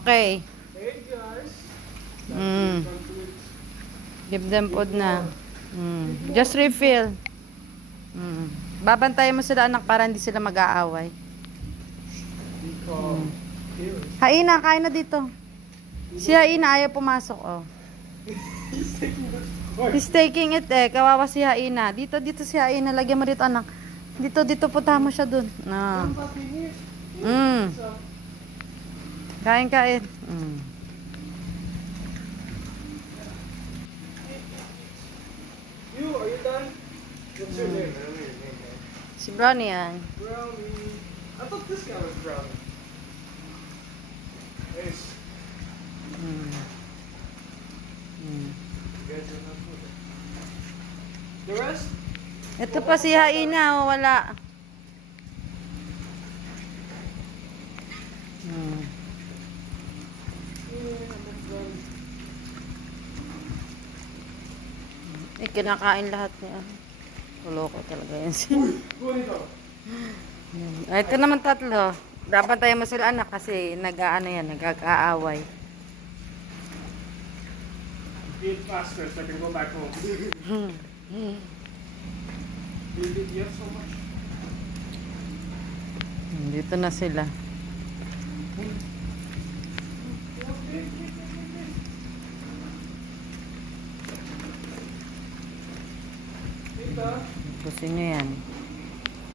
Okay. Hey guys. Mm. Give them food na. Just refill. Babantayan mo sila anak para hindi sila mag-aaway. Haina, kain na dito. Si Haina ayaw pumasok, oh. He's taking it eh. Kawawa si Haina. Dito si Haina. Lagyan mo dito anak. Dito punta mo siya dun. Ah. Kain. You, are you done? What's your name? Si Brownie yan. Brownie. I thought this guy was Brownie. Ace. You guys are not food. The rest? Ito pa si Haina, oh, wala. Kinakain lahat niya. Loko talaga yan siya. Ay, ito naman tatlo. Dapat tayo mo sila anak kasi nag-aaway. Eat faster so I can go back home. You have so much. Dito na sila. Gusto nyo yan.